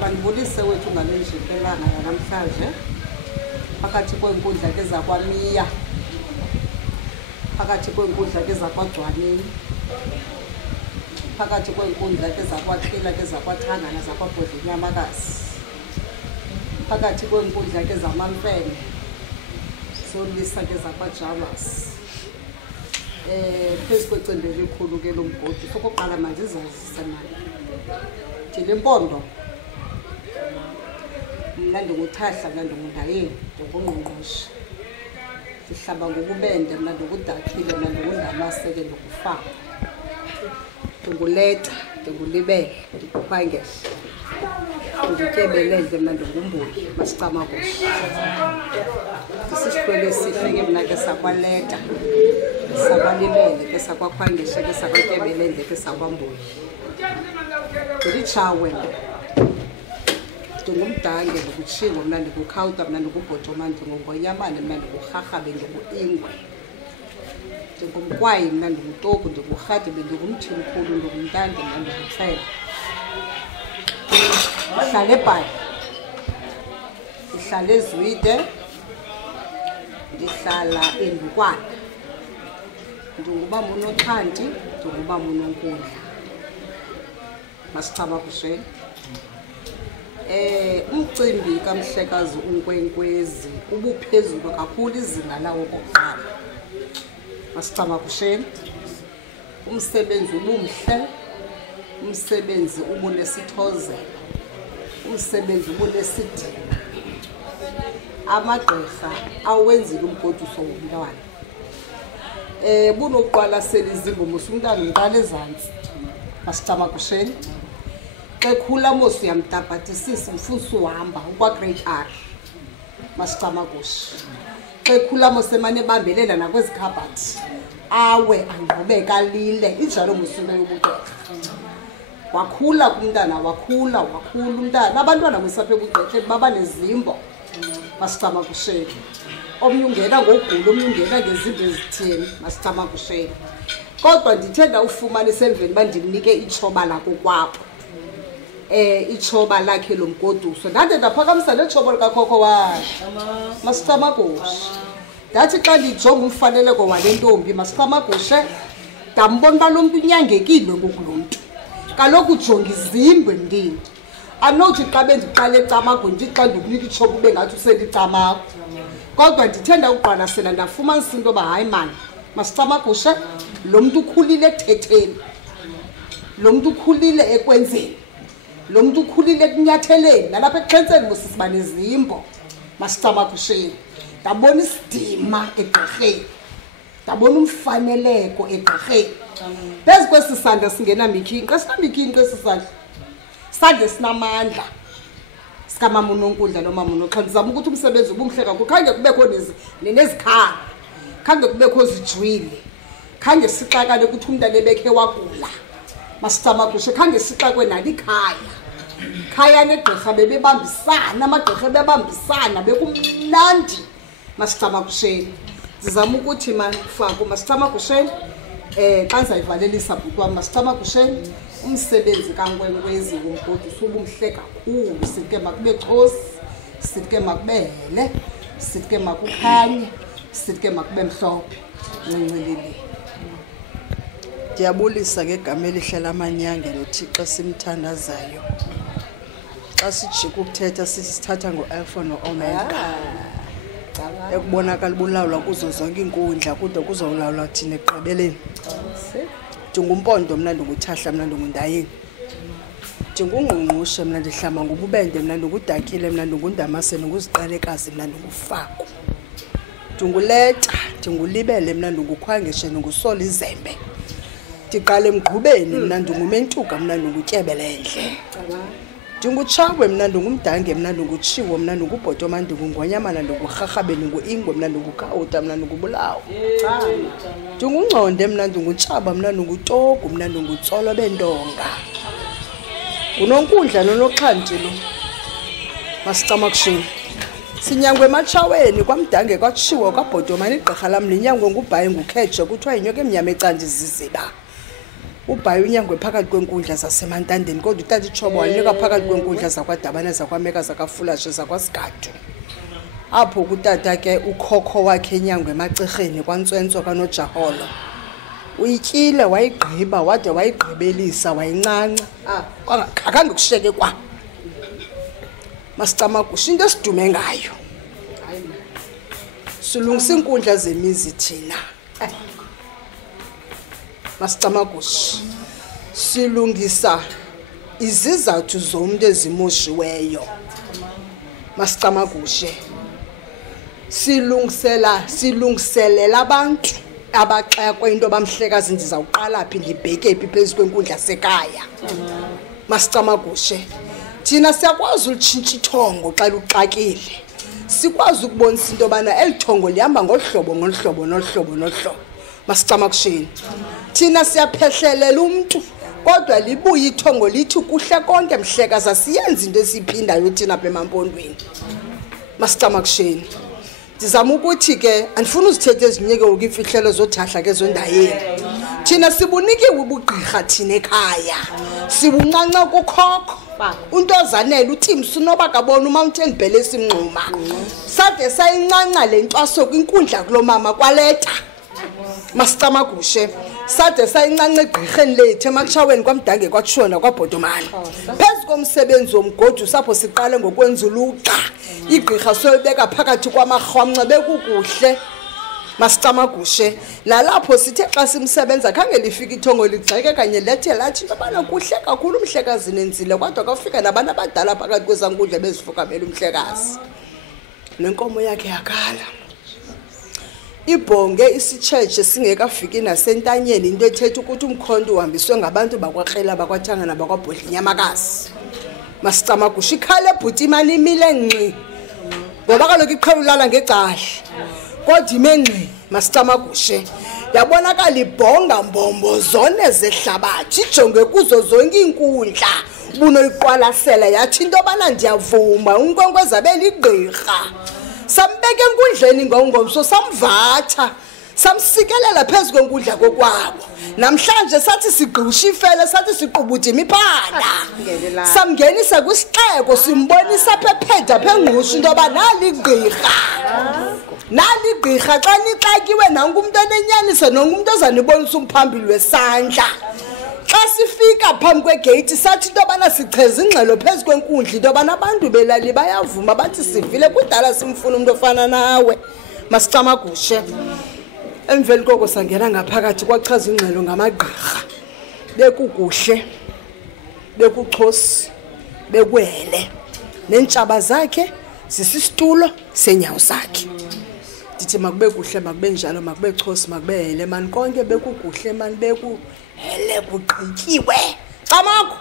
Bandibulise wethu ngale njikelanga yanamhlanje phakathi kwenkundla ke zakwamiya, phakathi kwenkundla ke zakwagcwaneni, phakathi kwenkundla ke zakwathila ke zakwathangana zakwabhodlinyamakazi, phakathi kwenkundla ke zamamfene solisa ke zakwajamas. Phezu kwecandelo elikhulu ke lomgodi sokuqala manje izazise manje ndilempondo mna ndinguthahla mna ndingundayeni ndingungqongqoshe ndihlaba ngokubende mna ndingudakhile mna ndingundamaseke ndingufaka ndinguleta ndingulibele ndikukhwangehle ndingutyebelendle mna ndingumbuli masicamakushe ndisisihlwele esihle ke mna ke sakwaleta sakwalibele ke sakwakhwangeshe ke sakwatyebelendle ke sakwambuli ndilitshawe ndingumdange ndikutshingo mna ndikukhawuta mna ndikubhotoma ndingongonyamane mna ndikuharhabe ndingu-ingwe ndingumkwayi mna ndingutoku ndingurhadibe ndingumthimkhulu ndingumntande mna ndingutsela ndihlala ebhayi ndihlala ezwide ndihlala endukwana ndinguba munoxhanti ndinguba munonkundla masicamakusheni. Umcimbi kamhlekazi unkwenkwezi ubuphezulu kakhulu izinga lawo kokuqala masicamakusheni. Umsebenzi ubumhle, umsebenzi ubunesithozelo, umsebenzi ubunesidima. Amagqirha awenzile umgoduso womntwana. Bunokuqwalasela izingomso umntwana uqala ezantsi masicamakusheni. Xekhula mos uyamtabatisisa mfusa uhamba ukwa-grade R masicamakushe. Xekhula mos emane ebambelela nakwezikhabhathi awe angqubeka alile injalo musulo yobugqirha. Wakhula kumntana wakhula umntana. Abantwana besapha ebugqirheni baba nezimbo masicamakusheni. Omnye ungena ngogula, omnye ungena ngezinto ezitheni masicamakusheni. Kodwa ndithe ndawufumanisa emveni uba ndimnike itshoba lakokwabo itshoba lakhe lomgoduso ndade ndaphakamisa letshoba likakhokho wakhe masicamagushe. Ndathi xa ndijonga umfaneleko wale ntombi masicamagushe ndambona uba lo mntu unyangekile ngoku lo mntu. Kaloku ujonga izimbo ndini anothi xa bendiqala ecamago ndithi xa ndikunika itshoba ube ngathi uselicamago. Kodwa ndithe ndawuqwalasela ndafumanisa into yoba hayi mani masicamagushe lo mntu ukhulile ekuthetheni, lo mntu ukhulile ekwenzeni, lo mntu ukhulile ekunyatheleni nalapha ekuxhentseni bosisiba nezimbo masicamakusheni. Ndabona isidima egqirheni, ndabona umfaneleko egqirheni. Phezu kwesi sandla singena mikhinqi, xa sinamikhinqi esi sandla sandla esinamandla sikamama unonkundla nomama unoxha. Ndizama ukuthi umsebenzi ubumhle kakhulu khange kubekho nezikhala, khange kubekho zijwile, khange sixakane ukuthi umntana ebekhe wagula masicamakushe, khange sixakwe nalikhaya. Khaya negqirha bebebambisana, amagqirha bebambisana bekumnandi masicamakusheni. Ndizama ukuthi Oofaku masicamakusheni xa ndizayivalelisa bhukwam masicamakusheni. Umsebenzi kankwenkwezi womgoduso ubumhle kakhulu. Sithi ke makube xosi, sithi ke makube hele, sithi ke makukhanye, sithi ke makube mhlophe ncincelile. Ndiyabulisa ngegama elihle lamanyangelo Thixo simthandazayo. Xa sijika ukuthetha sithatha ngo-Alpha no-Omega. Ekubonakala ubulawula kuzo zonke iinkundla kude kuzolawula thina ekugqibeleni. Ndingumpondo mna ndinguthahla mna ndingundayeni. Ndingungqongqoshe mna ndihlamba ngobubende mna ndingudakile mna ndingundamase ndinguziqalekazi mna ndinguFaku. Ndinguleta ndingulibele mna ndingukhwangeshe ndingusola izembe. Ndiqale emgqubeni mna ndingumentuka mna ndingutyebelendle. Ndingutshawe mna ndingumdange mna ndingutshiwo mna ndingubhotoma ndingungonyamana ndingurharhabe ndingu-ingwe mna ndingukhawuta mna ndingubulawo. Ndingungconde mna ndingutshaba mna ndingutogu mna ndingutsolo bentonga. Ngunonkundla nonoxhanti lo masicamakusheni. Sinyangwe ematshaweni kwamdange kwatshiwo kwabhotoma igqirha lam linyangwe ngubhayi ngukhetshe kuthiwa yinyoka emnyama ecanda iziziba. ubhayi unyangwe phakathi kwenkundla zasemantandeni kodwa utata iTshobo wanika phakathi kwenkundla zakwaDabane zakwameka zakaFulashe zakwaSigadu apho kutata ke ukhokho wakhe enyangwe emacirheni kwantswentswa kaNojaholo uyityile wayigqiba wade wayigqibelisa wayincanca akhange kushiyeke kwa Masicamagusha into esidume ngayo silungisa inkundla zemizi thina Masicamagusha silungisa izizathu zomuntu ezimoshiweyo Masicamagushe silungiselela abantu abaxekwe into bamhlekazi ndizawuqala phi ndibheke phi phezulu kwenkundla sekaya Masicamagushe thina siyakwazi ulitshintsha ithongo xa luxakile sikwazi ukubonisa into bana elithongo lihamba ngohlobo Masicamagusheni thina siyaphehlelela umuntu kodwa libuye ithongo lithi kuhle konke mhlekazi asiyenzi into esiphindayo thina apha emampondweni Masicamagusheni ndizama ukuthi ke andifuna uzithethe ezinyeke ukimfihlelo zothahla ke zondayeni thina sibunikiwe ubugqirha thina ekhaya sibuncanca kukhokho untozanele uThimsi noba kabona uMountain Bellesi Mngxuma sade sayincanca lentwaso kwinkundla kulomama kwaleta Masicamagushe sade sayincanca egqirheni lethu emakushaweni kwamdange kwatshona kwabhodomani phezu komsebenzi womgodu sapho siqale ngokwenza uluqa igqirha soyibeka phakathi kwamarhwamnca bekukuhle Masicamagushe nalapho sithe xa simsebenza khange lifika ithongo ligxeke kanye lethe lathi abana kuhle kakhulu umhlekazi nenzile kodwa kwafika nabantu abadala phakathi kwezankundla bezifukamela umhlekazi nenkomo yakhe yakhala ibhonge isitshetshe singekafiki nasentanyeni into ethetha ukuthi umkhonto uhambiswe ngabantu bakwaKrela bakwaThanga nabakwabhodla inyamakazi Masicamagushe ikhale ebhutimani imile ngqi ngoba kaloku iqhelulala ngecala kodwa imengqi Masicamagushe yabonakala ibhonga mbombo zone zehlabathi ijonge kuzo zonke inkundla bunoyiqwalasela yathi into bana ndiyavuma unkwenkweza beligqirha sambeka enkundleni ngomso samvatha samsikelela phezulu kwenkundla kokwabo namhlanje sathi sigqusha ifele sathi siqubutha imiphanda samngenisa kwisixeko simbonisa phephetha phengqusha into yoba naligqirha xa nixakiwe nanku umuntu enenyanisa nonke umuntu ozanibonisa umphambili wesandla xa sifika phambi kwegate sathi into yobana sicheza ingxelo phezu kwenkundla into yobana abantu belali bayavuma bathi sivile kudala simfuna umuntu ofana nawe Masicamagushe emveni koko sangena ngaphakathi kwachaza ingxelo ngamagqirha bekukuhle bekuchosi bekwele nentshaba zakhe sisisitulo senyawo zakhe ndithi makube kuhle makube njalo makube chosi makube hele mani konke bekukuhle mani bekuhele kugqityiwe Camagu